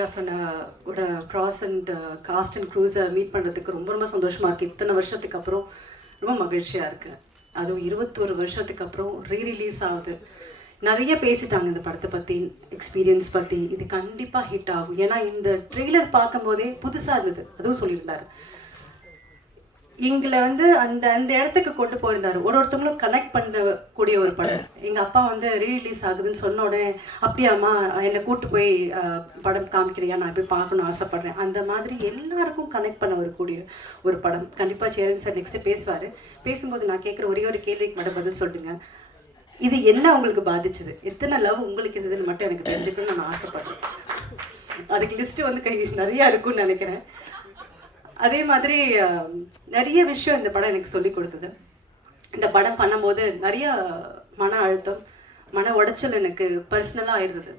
Uh, கூட cross and cast and க்ரூஸை meet பண்ணுறதுக்கு ரொம்ப ரொம்ப சந்தோஷமாக இருக்குது இத்தனை வருஷத்துக்கு அப்புறம் ரொம்ப மகிழ்ச்சியாக இருக்குது அதுவும் இருபத்தோரு வருஷத்துக்கு அப்புறம் ரீ ரிலீஸ் ஆகுது. நிறைய பேசிட்டாங்க இந்த படத்தை பற்றி எக்ஸ்பீரியன்ஸ் பற்றி இது கண்டிப்பாக ஹிட் ஆகும். ஏன்னா இந்த ட்ரெய்லர் பார்க்கும்போதே புதுசாக இருந்தது. அதுவும் சொல்லியிருந்தாரு. எங்களை வந்து அந்த அந்த இடத்துக்கு கொண்டு போயிருந்தார். ஒரு ஒருத்தவங்களும் கனெக்ட் பண்ணக்கூடிய ஒரு படம். எங்க அப்பா வந்து ரீரிலீஸ் ஆகுதுன்னு சொன்ன உடனே அப்படியாம்மா என்னை கூட்டு போய் படம் காமிக்கிறியா? நான் போய் பார்க்கணும்னு ஆசைப்படுறேன். அந்த மாதிரி எல்லாருக்கும் கனெக்ட் பண்ண வரக்கூடிய ஒரு படம். கண்டிப்பா சேரன் சார் நெக்ஸ்ட் பேசுவாரு. பேசும்போது நான் கேட்குற ஒரே ஒரு கேள்விக்கு மட்டும் பதில் சொல்லுங்க. இது என்ன உங்களுக்கு பாதிச்சது? எத்தனை லவ் உங்களுக்கு இருந்ததுன்னு மட்டும் எனக்கு தெரிஞ்சுக்கணும்னு நான் ஆசைப்படுறேன். அதுக்கு லிஸ்ட் வந்து கை நிறைய இருக்கும்னு நினைக்கிறேன். அதே மாதிரி நிறைய விஷயம் இந்த படம் எனக்கு சொல்லி கொடுத்தது. இந்த படம் பண்ணும்போது நிறைய மன அழுத்தம் மன உடைச்சல் எனக்கு பர்சனலாக இருந்தது.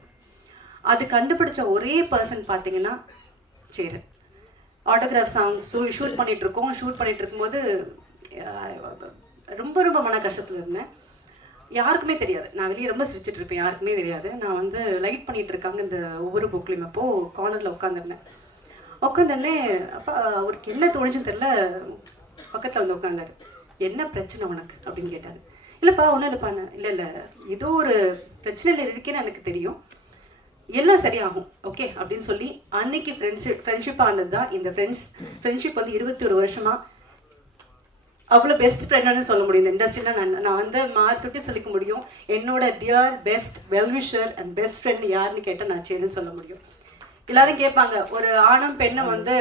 அது கண்டுபிடிச்ச ஒரே பர்சன் பார்த்தீங்கன்னா சேரன். ஆட்டோகிராஃப் ஷூ ஷூட் பண்ணிகிட்ருக்கோம் ஷூட் பண்ணிகிட்ருக்கும்போது ரொம்ப ரொம்ப மன கஷ்டத்தில் இருந்தேன். யாருக்குமே தெரியாது. நான் வெளியே ரொம்ப சிரிச்சிட்டு இருப்பேன் யாருக்குமே தெரியாது. நான் வந்து லைட் பண்ணிகிட்டு இருக்காங்க இந்த ஒவ்வொரு புக்லேயும் அப்போது கார்னரில் உட்காந்துருந்தேன் உட்காந்தோடனே அப்பா அவருக்கு என்ன தோணுச்சுன்னு தெரில பக்கத்தில் வந்து உட்காந்தாரு என்ன பிரச்சனை உனக்கு? அப்படின்னு கேட்டார். இல்லைப்பா ஒன்றும் இல்லைப்பா இல்லை இல்லை. ஏதோ ஒரு பிரச்சனையில் இருக்கேன்னு எனக்கு தெரியும். எல்லாம் சரியாகும். ஓகே? அப்படின்னு சொல்லி அன்னைக்கு ஃப்ரெண்ட்ஷிப் ஃப்ரெண்ட்ஷிப் ஆனது தான் இந்த ஃப்ரெண்ட்ஸ் ஃப்ரெண்ட்ஷிப் வந்து இருபத்தி ஒரு வருஷமாக அவ்வளோ பெஸ்ட் ஃப்ரெண்டுன்னு சொல்ல முடியும். இந்த இண்டஸ்ட்ரியில் நான் நான் வந்து மார்த்துட்டு சொல்லிக்க முடியும். என்னோட dear best well wisher and best friend யாருன்னு கேட்டால் நான் சேருன்னு சொல்ல முடியும். எல்லாரும் கேட்பாங்க ஒரு ஆணும் பெண்ணும் வந்து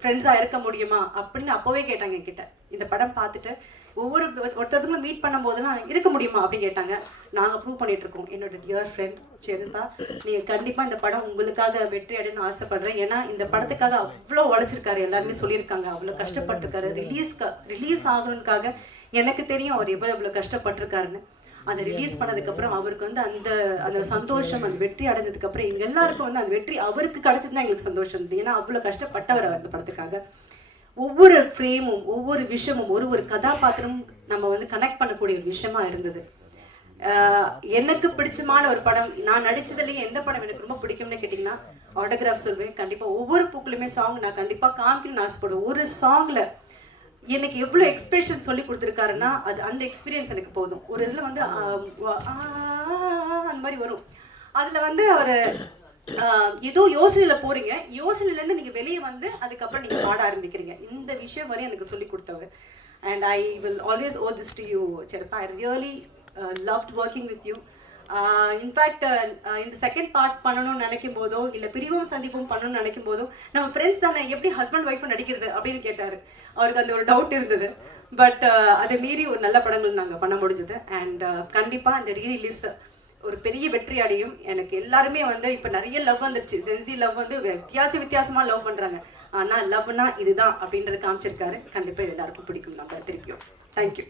ஃப்ரெண்ட்ஸாக இருக்க முடியுமா? அப்படின்னு அப்போவே கேட்டாங்க என்கிட்ட. இந்த படம் பார்த்துட்டு ஒவ்வொரு ஒருத்தருக்கும் மீட் பண்ணும்போதெல்லாம் இருக்க முடியுமா அப்படின்னு கேட்டாங்க. நாங்கள் ப்ரூவ் பண்ணிட்டு இருக்கோம். என்னோட டியர் ஃப்ரெண்ட் சேருந்தா நீங்கள் கண்டிப்பாக இந்த படம் உங்களுக்காக வெற்றி அடையணும்னு ஆசைப்படுறேன். ஏன்னா இந்த படத்துக்காக அவ்வளோ உழைச்சிருக்காரு. எல்லாருமே சொல்லியிருக்காங்க. அவ்வளோ கஷ்டப்பட்டிருக்காரு. ரிலீஸ் ரிலீஸ் ஆகணுக்காக எனக்கு தெரியும் அவர் எவ்வளோ எவ்வளோ கஷ்டப்பட்டிருக்காருன்னு. அதை ரிலீஸ் பண்ணதுக்கப்புறம் அவருக்கு வந்து அந்த அந்த சந்தோஷம் அந்த வெற்றி அடைஞ்சதுக்கு அப்புறம் எங்க எல்லாருக்கும் வந்து அந்த வெற்றி அவருக்கு கிடைச்சது தான் எங்களுக்கு சந்தோஷம். இருந்தது ஏன்னா அவ்வளோ கஷ்டப்பட்டவர் அந்த படத்துக்காக. ஒவ்வொரு ஃப்ரேமும் ஒவ்வொரு விஷயமும் ஒரு ஒரு கதாபாத்திரமும் நம்ம வந்து கனெக்ட் பண்ணக்கூடிய ஒரு விஷயமா இருந்தது. எனக்கு பிடிச்சமான ஒரு படம் நான் நடிச்சதுலயே எந்த படம் எனக்கு ரொம்ப பிடிக்கும்னு கேட்டிங்கன்னா ஆட்டோகிராஃப் சொல்வேன். கண்டிப்பா ஒவ்வொரு பூக்களுமே சாங் நான் கண்டிப்பா காமிக்கணும்னு ஆசைப்படுவேன். ஒரு சாங்ல எனக்கு எவ்வளோ எக்ஸ்பிரஷன் சொல்லி கொடுத்துருக்காருன்னா அது அந்த எக்ஸ்பீரியன்ஸ் எனக்கு போதும். ஒரு இதில் வந்து அந்த மாதிரி வரும். அதில் வந்து அவர் ஏதோ யோசனையில் போறீங்க. யோசனையிலேருந்து நீங்கள் வெளியே வந்து அதுக்கப்புறம் நீங்கள் பாட ஆரம்பிக்கிறீங்க. இந்த விஷயம் வரையும் எனக்கு சொல்லி கொடுத்தவர். And I will always owe this to you செரப்பா I really loved working with you in fact இந்த செகண்ட் பார்ட் பண்ணணும்னு நினைக்கும் போதோ இல்லை பிரிவும் சந்திப்பும் பண்ணணும்னு நினைக்கும் போதோ நம்ம ஃப்ரெண்ட்ஸ் தானே எப்படி ஹஸ்பண்ட் ஒய்ஃபும் நடிக்கிறது அப்படின்னு கேட்டார். அவருக்கு அந்த ஒரு டவுட் இருந்தது. பட் அதை மீறி ஒரு நல்ல படங்கள் நாங்கள் பண்ண முடிஞ்சது. அண்ட் கண்டிப்பாக அந்த ரீ ரிலீஸ் ஒரு பெரிய வெற்றி அடையும். எனக்கு எல்லாருமே வந்து இப்போ நிறைய லவ் வந்துருச்சு. ஜென்சி லவ் வந்து வித்தியாச வித்தியாசமாக லவ் பண்ணுறாங்க ஆனால் லவ்னா இதுதான் அப்படின்றது காமிச்சிருக்காரு. கண்டிப்பாக இது எல்லாருக்கும் பிடிக்கும். நம்ம திருப்பியும். தேங்க்யூ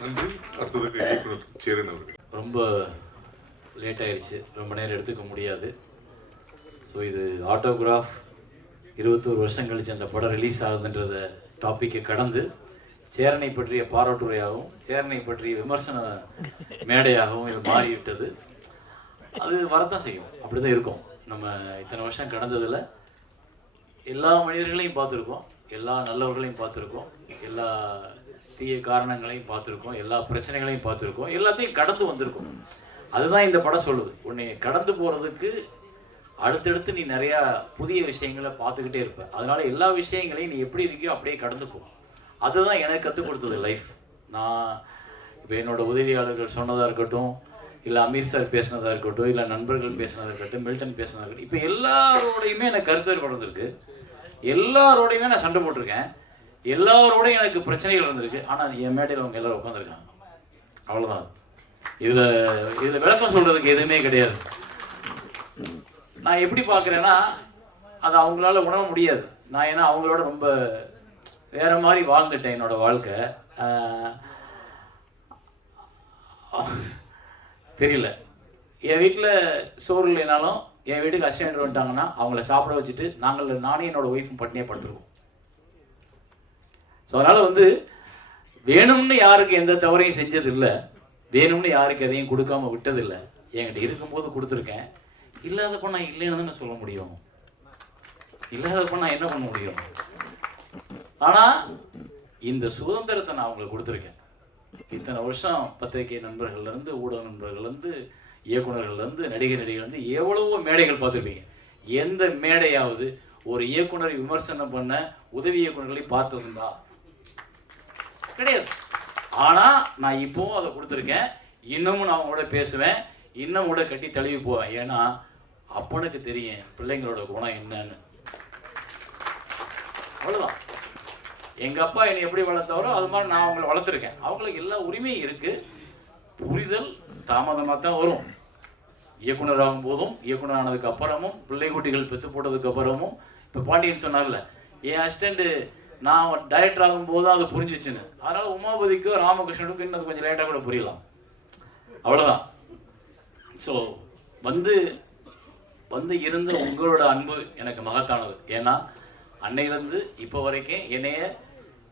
நன்றி. அடுத்ததுக்கு இயக்குனர் சேரன் அவர்கள் ரொம்ப லேட் ஆயிடுச்சு ரொம்ப நேரம் எடுத்துக்க முடியாது. ஸோ இது ஆட்டோகிராஃப் இருபத்தோரு வருஷம் கழிச்சு அந்த படம் ரிலீஸ் ஆகுதுன்றத டாப்பிக்கை கடந்து சேரனை பற்றிய பாராட்டுரையாகவும் சேரனை பற்றிய விமர்சன மேடையாகவும் இது மாறிவிட்டது. அது வரத்தான் செய்யும். அப்படி தான் இருக்கும். நம்ம இத்தனை வருஷம் கடந்ததில் எல்லா மனிதர்களையும் பார்த்துருக்கோம். எல்லா நல்லவர்களையும் பார்த்துருக்கோம். எல்லா தீய காரணங்களையும் பார்த்துருக்கோம் எல்லா பிரச்சனைகளையும் பார்த்துருக்கோம் எல்லாத்தையும் கடந்து வந்திருக்கோம். அதுதான் இந்த படம் சொல்லுது. உன்னை கடந்து போகிறதுக்கு அடுத்தடுத்து நீ நிறையா புதிய விஷயங்களை பார்த்துக்கிட்டே இருப்ப. அதனால எல்லா விஷயங்களையும் நீ எப்படி இருக்கியோ அப்படியே கடந்து போ. அதுதான் எனக்கு கற்றுக் கொடுத்தது லைஃப் நான் இப்போ என்னோட உதவியாளர்கள் சொன்னதாக இருக்கட்டும் இல்லை அமீர் சார் பேசினதாக இருக்கட்டும் இல்லை நண்பர்கள் பேசினதாக இருக்கட்டும் மில்டன் பேசினதாக இருக்கட்டும் இப்போ எல்லாரோடையுமே எனக்கு கருத்து வேறுபாடு எல்லாரோடையுமே நான் சண்டை போட்டிருக்கேன். எல்லாரோடையும் எனக்கு பிரச்சனைகள் இருந்திருக்கு ஆனால் என் மேடையில் அவங்க எல்லாரும் உட்காந்துருக்காங்க அவ்வளோதான் இதில் இதில் விளக்கம் சொல்கிறதுக்கு எதுவுமே கிடையாது. நான் எப்படி பார்க்குறேன்னா அது அவங்களால உணர முடியாது. நான் ஏன்னா அவங்களோட ரொம்ப வேற மாதிரி வாழ்ந்துட்டேன் என்னோட வாழ்க்கை. தெரியல. என் வீட்டில் சோறு இல்லைனாலும் என் வீட்டுக்கு அசிஸ்டன்ட் வந்துட்டாங்கன்னா அவங்கள சாப்பிட வச்சுட்டு நாங்கள் நானே என்னோடய ஒய்ஃபும் பட்டினியாக படுத்துருக்கோம். ஸோ அதனால் வந்து வேணும்னு யாருக்கு எந்த தவறையும் செஞ்சதில்லை வேணும்னு யாருக்கு எதையும் கொடுக்காம விட்டதில்லை. என்கிட்ட இருக்கும்போது கொடுத்துருக்கேன். இல்லாதப்ப நான் இல்லைன்னு தானே சொல்ல முடியும். இல்லாதப்ப நான் என்ன பண்ண முடியும்? ஆனால் இந்த சுதந்திரத்தை நான் அவங்களுக்கு கொடுத்துருக்கேன். இத்தனை வருஷம் பத்திரிகை நண்பர்கள்லேருந்து ஊடக நண்பர்கள்லேருந்து இயக்குநர்கள்லேருந்து நடிகர் நடிகர்லேருந்து எவ்வளவோ மேடைகள் பார்த்துருப்பீங்க. எந்த மேடையாவது ஒரு இயக்குனரை விமர்சனம் பண்ண உதவி இயக்குனர்களை பார்த்ததுண்டா கிடையாது. ஆனால் நான் இப்போவும் அதை கொடுத்துருக்கேன். இன்னமும் நான் கூட பேசுவேன். இன்னும் கூட கட்டி தழுவி போவேன். ஏன்னா அப்பனுக்கு தெரியும் பிள்ளைங்களோட குணம் என்னன்னு. அவ்வளோதான் எங்கள் அப்பா என்னை எப்படி வளர்த்தாரோ அது மாதிரி நான் அவங்களை வளர்த்துருக்கேன். அவங்களுக்கு எல்லா உரிமையும் இருக்குது புரிதல் தாமதமாக தான் வரும். இயக்குனர் ஆகும் போதும் இயக்குனர் ஆனதுக்கு அப்புறமும் பிள்ளை குட்டிகள் பெற்று போட்டதுக்கு அப்புறமும் இப்போ பாண்டியன் சொன்னார்ல என் அசிஸ்டண்ட்டு நான் டைரக்டர் ஆகும்போது தான் அது புரிஞ்சிச்சுன்னு. அதனால உமாபதிக்கும் ராமகிருஷ்ணனுக்கும் இன்னும் கொஞ்சம் லேட்டாக கூட புரியலாம். அவ்வளோதான் ஸோ வந்து வந்து இருந்த உங்களோட அன்பு எனக்கு மகத்தானது. ஏன்னா அன்னையிலேருந்து இப்போ வரைக்கும் என்னைய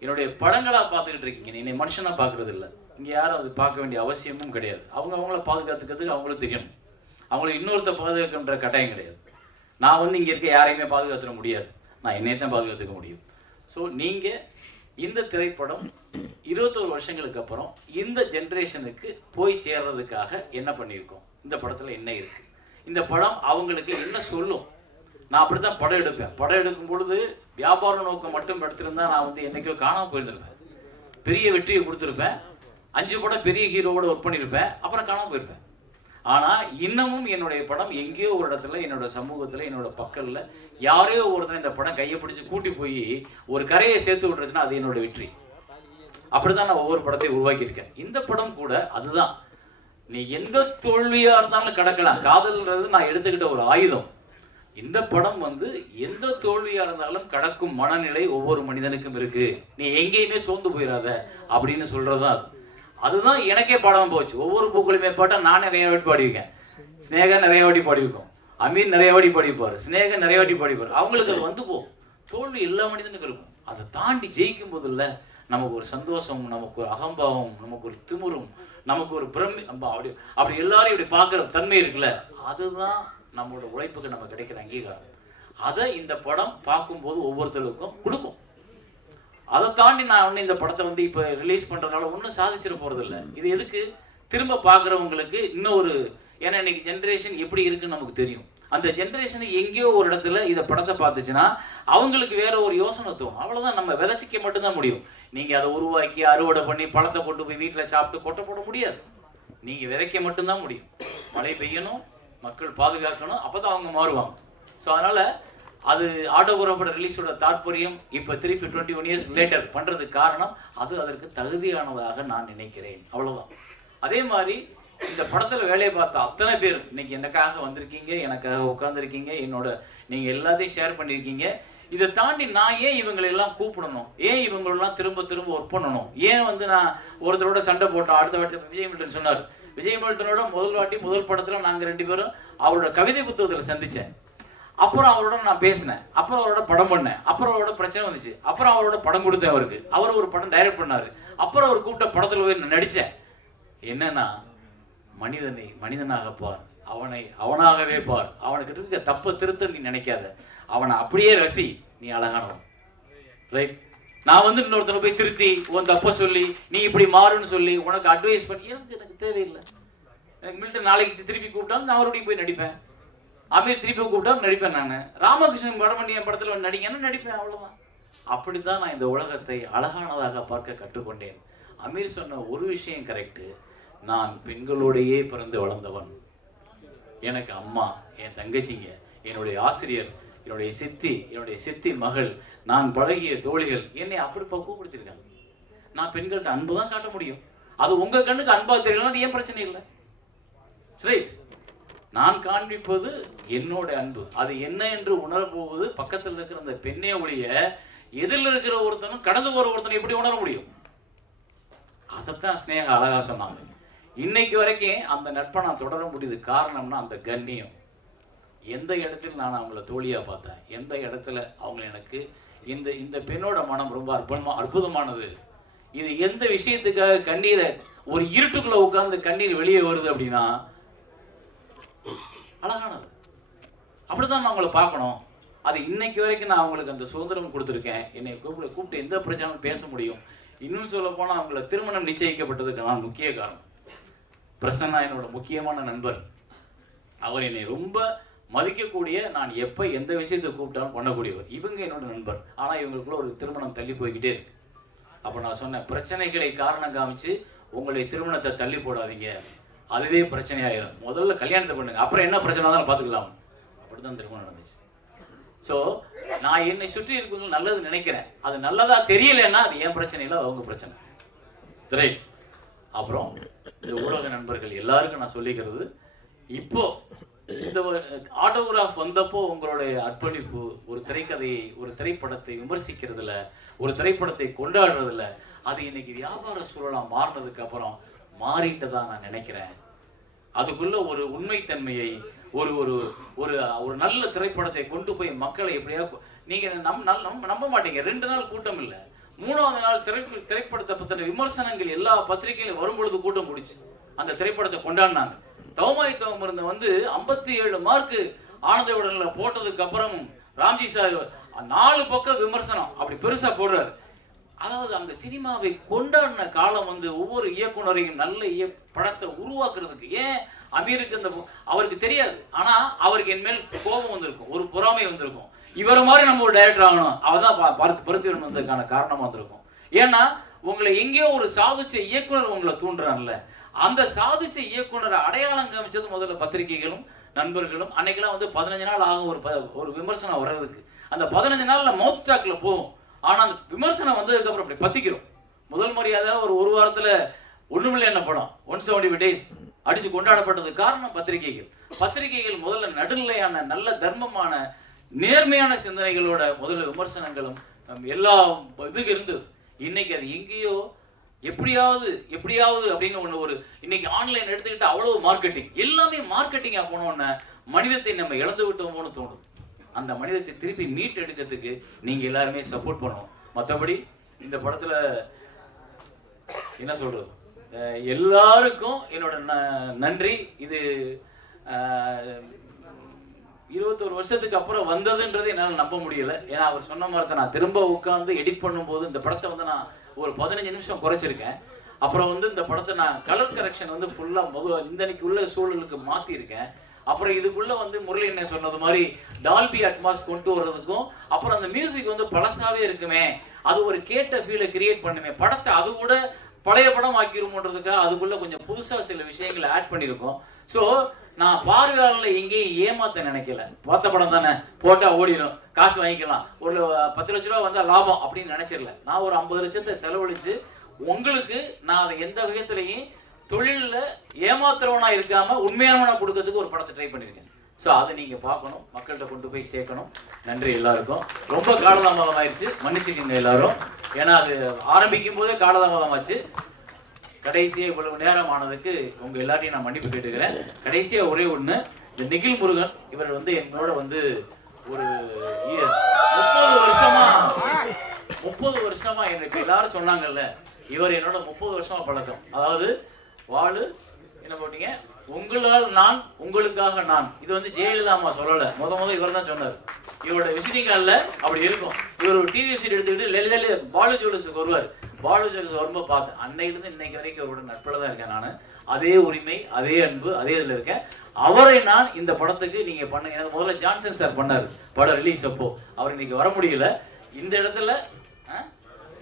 என்னுடைய படங்களாக பார்த்துக்கிட்டு இருக்கீங்க. என்னை மனுஷனாக பார்க்குறது இல்லை இங்கே யாரும் அது பார்க்க வேண்டிய அவசியமும் கிடையாது. அவங்க அவங்கள பாதுகாத்துக்கிறதுக்கு அவங்களுக்கு தெரியணும் அவங்கள இன்னொருத்த பாதுகாக்கின்ற கட்டாயம் கிடையாது. நான் வந்து இங்கே இருக்க யாரையுமே பாதுகாத்துட முடியாது. நான் என்னையை தான் பாதுகாத்துக்க முடியும். ஸோ நீங்கள் இந்த திரைப்படம் இருபத்தோரு வருஷங்களுக்கு அப்புறம் இந்த ஜென்ரேஷனுக்கு போய் சேர்றதுக்காக என்ன பண்ணியிருக்கோம்? இந்த படத்தில் என்ன இருக்கு? இந்த படம் அவங்களுக்கு என்ன சொல்லும்? நான் அப்படி தான் படம் எடுப்பேன். படம் எடுக்கும் பொழுது வியாபார நோக்கம் மட்டும் எடுத்திருந்தா நான் வந்து என்னைக்கோ காணாமல் போயிருந்திருப்பேன். பெரிய வெற்றியை கொடுத்துருப்பேன். அஞ்சு படம் பெரிய ஹீரோவோட ஒர்க் பண்ணியிருப்பேன். அப்புறம் காணாமல் போயிருப்பேன். ஆனால் இன்னமும் என்னுடைய படம் எங்கேயோ ஒரு இடத்துல என்னோட சமூகத்தில் என்னோட பக்கல்ல யாரையோ ஒருத்தர் இந்த படம் கையை பிடிச்சி கூட்டி போய் ஒரு கரையை சேர்த்து விட்டுருச்சுன்னா அது என்னோட வெற்றி. அப்படிதான் நான் ஒவ்வொரு படத்தையும் உருவாக்கியிருக்கேன். இந்த படம் கூட அதுதான். நீ எந்த தோல்வியா இருந்தாலும் கடக்கலாம். காதல்ன்றது நான் எடுத்துக்கிட்ட ஒரு ஆயுதம். இந்த படம் வந்து எந்த தோல்வியா இருந்தாலும் கடக்கும் மனநிலை ஒவ்வொரு மனிதனுக்கும் இருக்கு. நீ எங்கேயுமே சோர்ந்து போயிடாத அப்படின்னு சொல்றதுதான் அது. அதுதான் எனக்கே பாடம் போச்சு. ஒவ்வொரு பூக்களுமே பாட்டால் நான் நிறைய வாட்டி பாடியிருக்கேன். ஸ்னேகா நிறைய வாட்டி பாடியிருக்கோம். அமீர் நிறைய வாட்டி பாடிப்பார் ஸ்னேகா நிறைய வாட்டி பாடிப்பார் அவங்களுக்கு அது வந்து போகும் தோல்வி எல்லா மனிதனுக்கும் இருக்கும். அதை தாண்டி ஜெயிக்கும் போதில்ல நமக்கு ஒரு சந்தோஷம் நமக்கு ஒரு அகம்பாவம் நமக்கு ஒரு திமுறும் நமக்கு ஒரு பிரமி அப்படி அப்படி எல்லாரும் இப்படி பார்க்குற தன்மை இருக்குல்ல அதுதான் நம்மளோட உழைப்புக்கு நம்ம கிடைக்கிற அங்கீகாரம். அதை இந்த படம் பார்க்கும்போது ஒவ்வொருத்தருக்கும் கொடுக்கும். அதை தாண்டி நான் ஒன்று இந்த படத்தை வந்து இப்போ ரிலீஸ் பண்ணுறதுனால ஒன்றும் சாதிச்சிட போகிறது இல்லை இது எதுக்கு? திரும்ப பார்க்குறவங்களுக்கு இன்னும் ஒரு ஏன்னா இன்னைக்கு ஜென்ரேஷன் எப்படி இருக்குன்னு நமக்கு தெரியும். அந்த ஜென்ரேஷன் எங்கேயோ ஒரு இடத்துல இதை படத்தை பார்த்துச்சுன்னா அவங்களுக்கு வேற ஒரு யோசனை தோணும். அவ்வளோதான் நம்ம விதைச்சிக்க மட்டும்தான் முடியும். நீங்கள் அதை உருவாக்கி அறுவடை பண்ணி பழத்தை கொண்டு போய் வீட்டில் சாப்பிட்டு கொட்டை போட முடியாது. நீங்கள் விதைக்க மட்டும்தான் முடியும். மழை பெய்யணும் மக்கள் பாதுகாக்கணும் அப்போ தான் அவங்க மாறுவாங்க. ஸோ அதனால் அது ஆட்டோகிராஃபோட ரிலீஸோட தாற்பயம் இப்போ திருப்பி டுவெண்ட்டி ஒன் இயர்ஸ் லேட்டர் பண்ணுறதுக்கு காரணம் அது அதற்கு தகுதியானதாக நான் நினைக்கிறேன். அவ்வளோதான் அதே மாதிரி இந்த படத்தில் வேலையை பார்த்த அத்தனை பேர் இன்னைக்கு எனக்காக வந்திருக்கீங்க எனக்காக உட்காந்துருக்கீங்க என்னோட நீங்கள் எல்லாத்தையும் ஷேர் பண்ணியிருக்கீங்க இதை தாண்டி நான் ஏன் இவங்களை எல்லாம் கூப்பிடணும்? ஏன் இவங்களெல்லாம் திரும்ப திரும்ப ஒர்க் பண்ணணும்? ஏன் வந்து நான் ஒருத்தரோட சண்டை போட்டோம்? அடுத்த வாட்டி விஜய் மில்டன் சொன்னார். விஜய் மில்டனோட முதல் வாட்டி முதல் படத்தில் நாங்கள் ரெண்டு பேரும் அவரோட கவிதை புத்தகத்தில் சந்தித்தேன் அப்புறம் அவரோட நான் பேசினேன். அப்புறம் அவரோட படம் பண்ணேன். அப்புறம் அவரோட பிரச்சனை வந்துச்சு. அப்புறம் அவரோட படம் கொடுத்தேன் அவருக்கு. அவர் ஒரு படம் டைரக்ட் பண்ணார். அப்புறம் அவர் கூப்பிட்ட படத்தில் போய் நான் நடித்தேன் என்னன்னா மனிதனை மனிதனாக பார். அவனை அவனாகவே பார். அவனுக்கு இருக்க தப்ப திருத்த நீ நினைக்காத. அவனை அப்படியே ரசி. நீ அழகானவன். ரைட் நான் வந்து இன்னொருத்தனை போய் திருத்தி உன் தப்ப சொல்லி நீ இப்படி மாறுன்னு சொல்லி உனக்கு அட்வைஸ் பண்ணி எனக்கு எனக்கு தேவையில்லை. எனக்கு மில்டன் நாளைக்கு திருப்பி கூப்பிட்டா நான் அவருடைய போய் நடிப்பேன். அமீர் திருப்பி கூப்பிட்டா நடிப்பேன் நான். ராமகிருஷ்ணன் படம் பண்ணி என் படத்தில் நடிங்கன்னு நடிப்பேன் அவ்வளோதான் அப்படி தான் நான் இந்த உலகத்தை அழகானதாக பார்க்க கற்றுக்கொண்டேன். அமீர் சொன்ன ஒரு விஷயம் கரெக்டு நான் பெண்களோடையே பிறந்து வளர்ந்தவன். எனக்கு அம்மா என் தங்கச்சிங்க என்னுடைய ஆசிரியர் என்னுடைய சித்தி என்னுடைய சித்தி மகள் நான் பழகிய தோழிகள் என்னை அப்படி பக்குவப்படுத்தியிருக்காங்க. நான் பெண்கள்கிட்ட அன்பு தான் காட்ட முடியும். அது உங்கள் கண்ணுக்கு அன்பாக தெரியலன்னா அது ஏன் பிரச்சனை இல்லை? ரைட் நான் காண்பிப்பது என்னோட அன்பு. அது என்ன என்று உணரப்போவது பக்கத்தில் இருக்கிற அந்த பெண்ணே ஒழிய எதிரில் இருக்கிற ஒருத்தனும் கடந்து போற ஒருத்தனை எப்படி உணர முடியும்? அதைத்தான் ஸ்னேகா அழகா சொன்னாங்க. இன்னைக்கு வரைக்கும் அந்த நட்பை நான் தொடர முடியுது. காரணம்னா அந்த கண்ணியம். எந்த இடத்துல நான் அவங்கள தோழியா பார்த்தேன்? எந்த இடத்துல அவங்க எனக்கு இந்த இந்த பெண்ணோட மனம் ரொம்ப அற்புதமா அற்புதமானது? இது எந்த விஷயத்துக்காக கண்ணீரை ஒரு இருட்டுக்குள்ள உட்கார்ந்து கண்ணீர் வெளியே வருது அப்படின்னா அழகானது. அப்படிதான் நான் உங்களை பார்க்கணும். அது இன்னைக்கு வரைக்கும் நான் அவங்களுக்கு அந்த சுதந்திரம் கொடுத்துருக்கேன். என்னை கூப்பிட்டு கூப்பிட்டு எந்த பிரச்சனையும் பேச முடியும். இன்னும் சொல்ல போனால் அவங்கள திருமணம் நிச்சயிக்கப்பட்டதுக்கு நான் முக்கிய காரணம். பிரசன்னா என்னோட முக்கியமான நண்பர். அவர் என்னை ரொம்ப மதிக்கக்கூடிய நான் எப்போ எந்த விஷயத்தை கூப்பிட்டாலும் பண்ணக்கூடியவர். இவங்க என்னோட நண்பர். ஆனால் இவங்களுக்குள்ள ஒரு திருமணம் தள்ளி போய்கிட்டே இருக்கு. அப்போ நான் சொன்னேன் பிரச்சனைகளை காரணம் காமிச்சு உங்களுடைய திருமணத்தை தள்ளி போடாதீங்க. அதுவே பிரச்சனையாயிரும். முதல்ல கல்யாணத்தை பண்ணுங்க. அப்புறம் என்ன பிரச்சனை தான் பார்த்துக்கலாம். அப்படிதான் திருமணம் நடந்துச்சு. ஸோ நான் என்னை சுற்றி இருக்கவங்க நல்லது நினைக்கிறேன். அது நல்லதா தெரியலன்னா அது என் பிரச்சனை இல்லை அவங்க பிரச்சனை. திரை அப்புறம் இந்த ஊடக நண்பர்கள் எல்லாருக்கும் நான் சொல்லிக்கிறது இப்போ இந்த ஆட்டோகிராஃப் வந்தப்போ உங்களுடைய அர்ப்பணிப்பு ஒரு திரைக்கதையை ஒரு திரைப்படத்தை விமர்சிக்கிறதுல ஒரு திரைப்படத்தை கொண்டாடுறதுல அது இன்னைக்கு வியாபார சூழலாக மாறினதுக்கு அப்புறம் மாறிட்டதா நான் நினைக்கிறேன். அதுக்குள்ள ஒரு உண்மைத்தன்மையை ஒரு ஒரு ஒரு ஒரு நல்ல திரைப்படத்தை கொண்டு போய் மக்களை எப்படியா நீங்க நம் நல்- நம்ப நம்ப மாட்டீங்க. ரெண்டு நாள் கூட்டம் இல்லை. மூணாவது நாள் திரை திரைப்படத்தை பற்றின விமர்சனங்கள் எல்லா பத்திரிகையிலும் வரும்பொழுது கூட்டம் முடிச்சு அந்த திரைப்படத்தை கொண்டாடினாங்க. தவமாய் தவம் இருந்த வந்து ஐம்பத்தி ஏழு மார்க்கு ஆனந்த விடல போட்டதுக்கு அப்புறம் ராம்ஜி சார் நாலு பக்கம் விமர்சனம். அப்படி பெருசா போடுறாரு. அதாவது அந்த சினிமாவை கொண்டாடின காலம் வந்து ஒவ்வொரு இயக்குனரையும் நல்ல இய படத்தை உருவாக்குறதுக்கு ஏன் அமீருக்கு இந்த அவருக்கு தெரியாது. ஆனால் அவருக்கு என் மேல் கோபம் வந்திருக்கும். ஒரு பொறாமை வந்திருக்கும். இவரை மாதிரி நம்ம ஒரு டைரக்டர் ஆகணும். அவர் தான் பார்த்து பருத்திவன் வந்ததுக்கான காரணமாக வந்திருக்கும். ஏன்னா உங்களை எங்கேயோ ஒரு சாதிச்ச இயக்குனர் உங்களை தூண்டுறான்ல. அந்த சாதிச்ச இயக்குனரை அடையாளம் காமிச்சது முதல்ல பத்திரிகைகளும் நண்பர்களும். அன்னைக்கெல்லாம் வந்து பதினஞ்சு நாள் ஆகும் ஒரு ப- ஒரு விமர்சனம் வர்றதுக்கு. அந்த பதினஞ்சு நாளில் மவுத் ஸ்டாக்கில் போகும். ஆனால் அந்த விமர்சனம் வந்ததுக்கப்புறம் அப்படி பத்திக்கிறோம். முதல் மரியாதை ஒரு ஒரு வாரத்தில் ஒன்றுமில்லை என்ன படம்? ஒன் செவன்டி டேஸ் அடித்து கொண்டாடப்பட்டது காரணம் பத்திரிகைகள். பத்திரிகைகள் முதல்ல நடுநிலையான நல்ல தர்மமான நேர்மையான சிந்தனைகளோட முதல்ல விமர்சனங்களும் எல்லா இதுக்கு இருந்தது. இன்னைக்கு அது எங்கேயோ எப்படியாவது எப்படியாவது அப்படின்னு ஒன்று ஒரு இன்னைக்கு ஆன்லைன் எடுத்துக்கிட்டு அவ்வளவு மார்க்கெட்டிங் எல்லாமே மார்க்கெட்டிங்காக போனோன்னே மனிதத்தை நம்ம இழந்து விட்டோமோன்னு தோணுது. அந்த மனிதத்தை திருப்பி மீட் எடுக்கிறதுக்கு நீங்க எல்லாருமே சப்போர்ட் பண்ணணும். மற்றபடி இந்த படத்துல என்ன சொல்றது? எல்லாருக்கும் என்னோட ந- நன்றி. இது இருபத்தோரு இருபத்தொரு வருஷத்துக்கு அப்புறம் வந்ததுன்றது என்னால் நம்ப முடியல. ஏன்னா அவர் சொன்ன மாதிரி நான் திரும்ப உட்காந்து எடிட் பண்ணும்போது இந்த படத்தை வந்து நான் ஒரு பதினஞ்சு நிமிஷம் குறைச்சிருக்கேன். அப்புறம் வந்து இந்த படத்தை நான் கலர் கரெக்ஷன் வந்து ஃபுல்லாக முத இந்தனைக்கு உள்ள சூழலுக்கு மாற்றிருக்கேன் அப்புறம் இதுக்குள்ள வந்து முரளி என்ன சொன்னது மாதிரி டால்பி அட்மாஸ் கொண்டு வர்றதுக்கும் அப்புறம் அந்த மியூசிக் வந்து பழசாவே இருக்குமே. அது ஒரு கேட்ட ஃபீலை கிரியேட் பண்ணுமே. படத்தை அது கூட பழைய படம் ஆக்கிருமோன்றதுக்காக அதுக்குள்ள கொஞ்சம் புதுசாக சில விஷயங்களை ஆட் பண்ணியிருக்கோம் ஸோ நான் பார்வையாளர்களை எங்கேயும் ஏமாத்த நினைக்கல. பார்த்த படம் தானே? போட்டா ஓடிடும் காசு வாங்கிக்கலாம். ஒரு பத்து லட்ச ரூபா வந்தால் லாபம் அப்படின்னு நினைச்சிடல. நான் ஒரு ஐம்பது லட்சத்தை செலவழிச்சு உங்களுக்கு நான் அதை எந்த விதத்துலையும் தொழிலில் ஏமாத்துறவனாக இருக்காமல் உண்மையானவனாக கொடுக்கறதுக்கு ஒரு படத்தை ட்ரை பண்ணியிருக்கேன் ஸோ அதை நீங்கள் பார்க்கணும். மக்கள்கிட்ட கொண்டு போய் சேர்க்கணும். நன்றி எல்லாருக்கும். ரொம்ப காலதாமதம் ஆயிடுச்சு மன்னிச்சுக்கோங்க எல்லாரும். ஏன்னா அது ஆரம்பிக்கும் போதே காலதாமதம் ஆச்சு கடைசியாக இவ்வளவு நேரம் ஆனதுக்கு உங்கள் எல்லாரையும் நான் மன்னிப்பு கேட்டுக்கிறேன். கடைசியாக ஒரே ஒன்று இந்த நிகில் முருகன் இவர் வந்து என்னோட வந்து ஒரு முப்பது வருஷமா முப்பது வருஷமா எனக்கு எல்லாரும் சொன்னாங்கல்ல இவர் என்னோட முப்பது வருஷமா பழக்கம். அதாவது வாழு என்ன போட்டீங்க? உங்களால் நான் உங்களுக்காக நான். இது வந்து ஜெயலலிதா அம்மா சொல்லல. முத முத இவர் தான் சொன்னார். இவரோட விசிட்டிங் கார்டில் அப்படி இருக்கும். இவர் ஒரு டிவி சீட் எடுத்துக்கிட்டு லெலி பாலு ஜுவல்ஸுக்கு வருவார். பாலு ஜுவல்ஸ் ரொம்ப பார்த்தேன் அன்னையிலிருந்து இன்னைக்கு வரைக்கும் அவரோட நட்பில் தான் இருக்கேன் நான். அதே உரிமை அதே அன்பு அதே இதில் இருக்கேன். அவரை நான் இந்த படத்துக்கு நீங்கள் பண்ணுங்க எனக்கு முதல்ல ஜான்சன் சார் பண்ணார். படம் ரிலீஸ் அப்போ. அவர் இன்னைக்கு வர முடியல. இந்த இடத்துல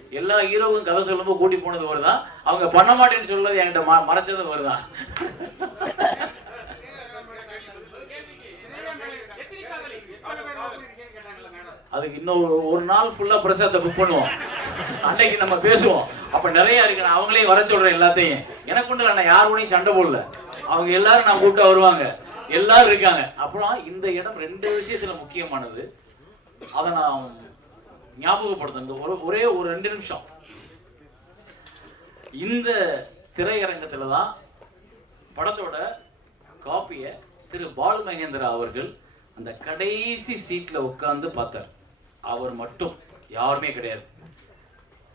எல்லா ஹீரோவும் கதை சொல்லும்போது கூட்டி போனது வருதான் அவங்க பண்ண மாட்டேன்னு சொல்றது என்கிட்ட ம- மறைச்சது வருதான் அதுக்கு இன்னும் ஒரு- நாள் ஃபுல்லா பிரசாதத்தை புக் பண்ணுவோம். அன்னைக்கு நம்ம பேசுவோம். அப்ப நிறைய இருக்கு. நான் அவங்களையும் வர சொல்றேன் எல்லாத்தையும். எனக்கு ஒண்ணு இல்லை, நான் யார் கூடயும் சண்டை போடல. அவங்க எல்லாரும் நான் கூப்பிட்டா வருவாங்க. எல்லாரும் இருக்காங்க. அப்புறம் இந்த இடம் ரெண்டு விஷயத்துல முக்கியமானது. அதை நான் ஞாபகப்படுத்த இந்த ஒரு ஒரே ஒரு ரெண்டு நிமிஷம். இந்த திரையரங்கத்துல தான் படத்தோட காப்பியை திரு பாலு மகேந்திரா அவர்கள் அந்த கடைசி சீட்டில் உட்காந்து பார்த்தார். அவர் மட்டும் யாருமே கிடையாது.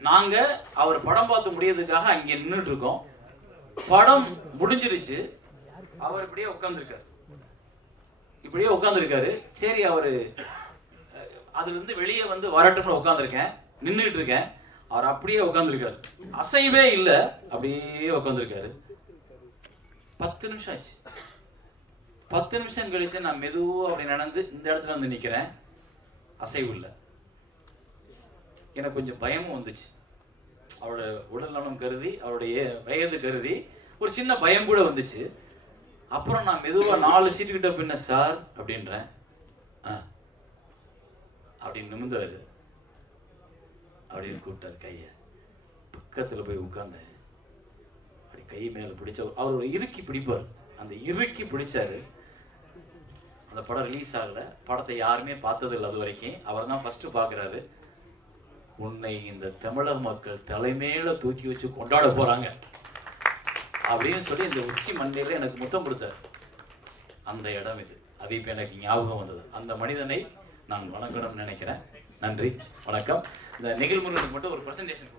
நாங்க அவர் படம் பார்த்து முடியறதுக்காக அங்கே நின்றுட்டு இருக்கோம் படம் முடிஞ்சிருச்சு. அவர் இப்படியே உட்கார்ந்துருக்கார். இப்படியே உட்காந்துருக்காரு சரி அவரு அதுலேருந்து வெளியே வந்து வரட்டும்னு உட்காந்துருக்கேன் நின்றுட்டு இருக்கேன் அவர் அப்படியே உட்காந்துருக்காரு அசைவே இல்லை. அப்படியே உட்காந்துருக்காரு பத்து நிமிஷம் ஆச்சு. பத்து நிமிஷம் கழிச்சு நான் மெதுவாக அப்படி நடந்து இந்த இடத்துல வந்து நிற்கிறேன் அசைவு இல்லை. எனக்கு கொஞ்சம் பயமும் வந்துச்சு. அவரோட உடல் நலம் கருதி அவருடைய வயது கருதி ஒரு சின்ன பயம் கூட வந்துச்சு. அப்புறம் நான் மெதுவாக நாலு சீட்டு கிட்ட பின்ன சார் அப்படின்றேன். ஆ. அப்படின்னு நிமிந்தாரு அப்படின்னு கூப்பிட்டாரு கையை. பக்கத்தில் போய் உட்கார்ந்தேன் அப்படி கை மேலே பிடிச்ச அவர் ஒரு இறுக்கி பிடிப்பார். அந்த இறுக்கி பிடிச்சாரு. அந்த படம் ரிலீஸ் ஆகல. படத்தை யாருமே பார்த்ததில்லை அது வரைக்கும். அவர் தான் ஃபஸ்ட்டு பார்க்குறாரு. உன்னை இந்த தமிழக மக்கள் தலைமையில தூக்கி வச்சு கொண்டாட போகிறாங்க அப்படின்னு சொல்லி இந்த உச்சி மண்டையில எனக்கு முத்தம் கொடுத்தாரு. அந்த இடம் இது. அது இப்போ எனக்கு ஞாபகம் வந்தது. அந்த மனிதனை நான் வணங்கணும்னு நினைக்கிறேன். நன்றி வணக்கம். இந்த நிகழ்முறைகளுக்கு மட்டும் ஒரு பிரசன்டேஷன்